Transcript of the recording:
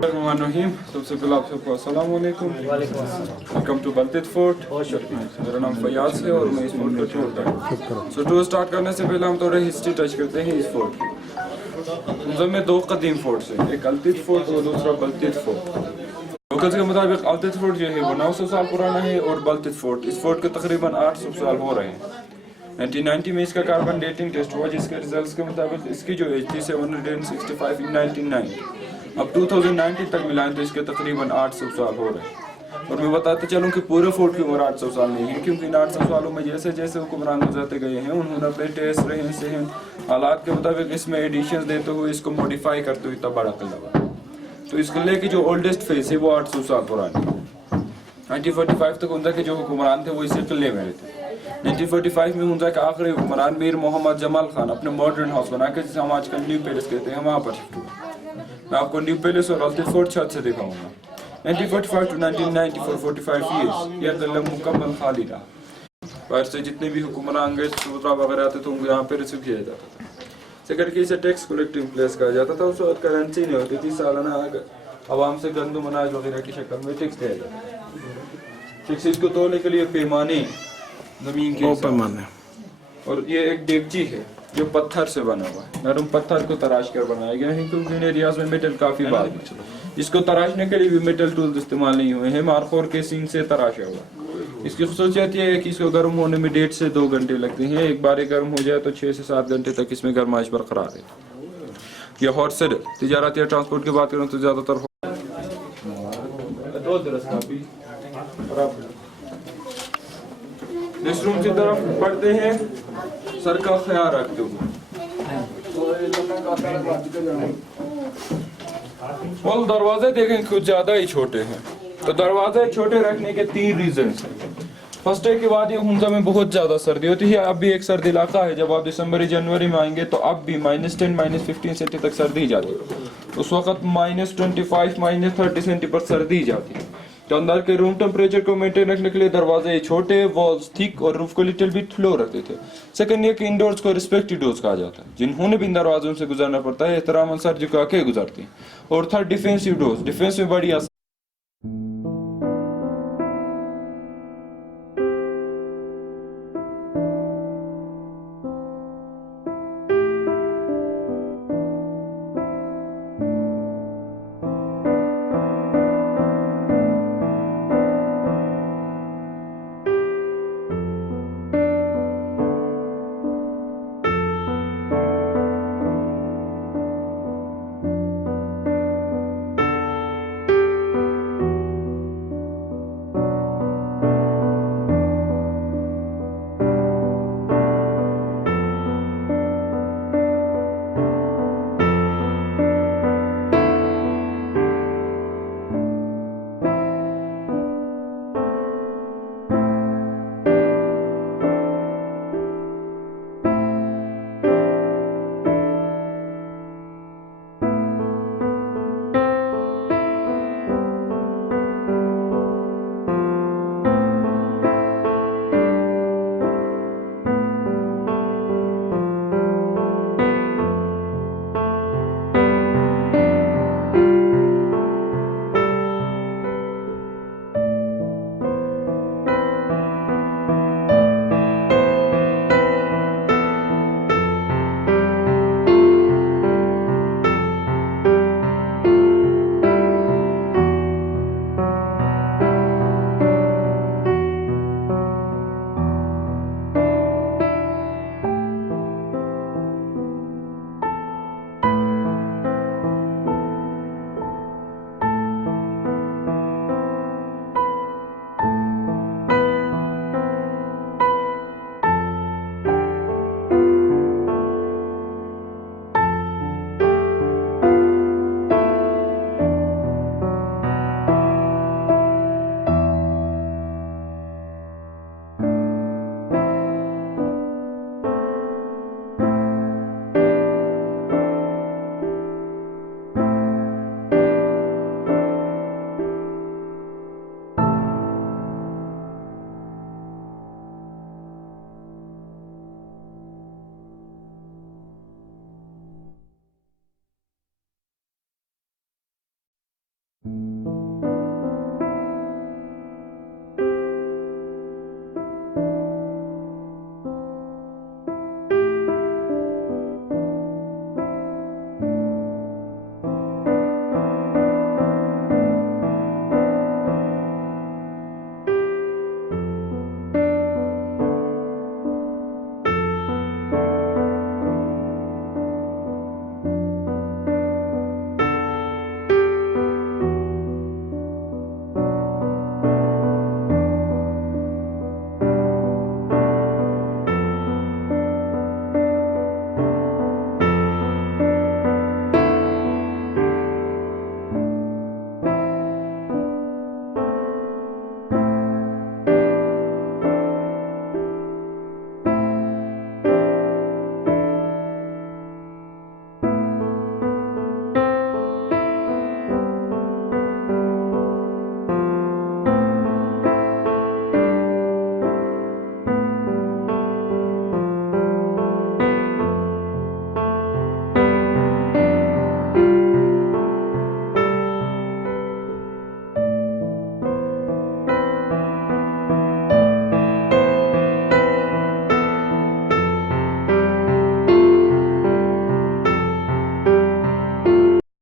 Bismillahirrahmanirrahim. सबसे पहले आप सबको अस्सलाम वालेकुम। Welcome to Baltit fort. मेरा नाम फयाज है और मैं इस फोर्ट का टूर कर रहा हूँ। सो टूर स्टार्ट करने से पहले हम थोड़ा हिस्ट्री टच करते हैं इस फोर्ट की। हुंजा में दो कदीम फोर्ट्स हैं, एक अल्टिट फोर्ट और दूसरा बल्टिट फोर्ट। लोकल्स के मुताबिक अल्टिट फोर्ट जो है वो 900 साल पुराना है और बल्टिट फोर्ट इस फोर्ट के तकरीबन 800 साल हो रहे हैं। 1990 में इसका कार्बन डेटिंग टेस्ट हुआ जिसके रिजल्ट्स के मुताबिक इसकी जो एज थी 765 इन 1990। अब 2019 तक मिलाएं तो इसके तकरीबन 800 साल हो रहे हैं। और मैं बताते चलूँ कि पूरे फोर्ट की उम्र 800 साल नहीं है, क्योंकि इन 800 सालों में जैसे जैसे हुक्मरान गुजरते गए हैं उन्होंने अपने टेस्ट रहन सहन हालात के मुताबिक इसमें एडिशंस देते हुए इसको मॉडिफाई करते हुए इतना बड़ा किला बना। तो इस किले की जो ओल्डेस्ट फेस है वो 800 साल पुरानी है। 1945 तक हुंजा के जो हुक्मरान थे वो इसी किले में रहते। 1945 में हुंजा के आखिरी हुक्मरान मीर मोहम्मद जमाल खान अपने मॉडर्न हाउस बना के जिसे हम आजकल न्यू पैलेस कहते हैं वहाँ पर शिफ्ट हुए। मैं आपको न्यू पैलेस और बल्टिट फोर्ट छत से दिखाऊंगा। 1945 टू 1990 फॉर 45 इयर्स यह किला मुकम्मल खाली रहा। बाहर से जितने भी हुक्मरान गए सूत्रा वगैरह आते थे उनको यहाँ पे रिसीव किया जाता था। सेकंड की इसे टैक्स कलेक्टिंग प्लेस कहा जाता था। उस वक्त करेंसी नहीं होती थी, सालाना आवाम से गंदम अनाज वगैरह की शक्ल में टैक्स दिया जाता था। टैक्स इसको तोड़ने के लिए पैमाने जमीन के पैमाने और ये एक डेगची है जो पत्थर से बना हुआ है। नरम पत्थर को तराश कर बनाया गया है क्योंकि इन एरियाज में मेटल काफी बाद है। इसको तराशने के लिए भी मेटल टूल्स इस्तेमाल नहीं हुए हैं, मार्कोर के सीन से तराशा हुआ। इसकी खूसियत यह है कि इसको गर्म होने में 1.5 से 2 घंटे लगते हैं। एक बार गर्म हो जाए तो 6 से 7 घंटे तक इसमें गर्माइश बरकरार है। यह हॉट सेडल तिजारत या ट्रांसपोर्ट की बात करूँ तो ज्यादातर नेक्स्ट रूम की तरफ बढ़ते हैं सर का ख्याल रखते हुए। और दरवाजे देखें कुछ ज्यादा ही छोटे हैं। तो दरवाजे छोटे रखने के 3 रीजन हैं। फर्स्ट डे के बाद ये हुंजा में बहुत ज्यादा सर्दी होती है। अब भी एक सर्दी इलाका है। जब आप दिसंबर जनवरी में आएंगे तो अब भी -10 -15 सेंटी तक सर्दी जाती है। उस वक्त -25 -30 सेंटी पर सर्दी जाती है। तो अंदर के रूम टेम्परेचर को मेंटेन रखने के लिए दरवाजे छोटे, वॉल्स थिक और रूफ को लिटिल बिट फ्लो रखते थे। सेकंड ये कि इंडोर्स को रिस्पेक्टेड डोर्स कहा जाता है, जिन्होंने भी दरवाजों से गुजरना पड़ता है एहतराम सर झुका के गुजरते हैं। और थर्ड डिफेंसिव डोर्स, डिफेंस में बड़ी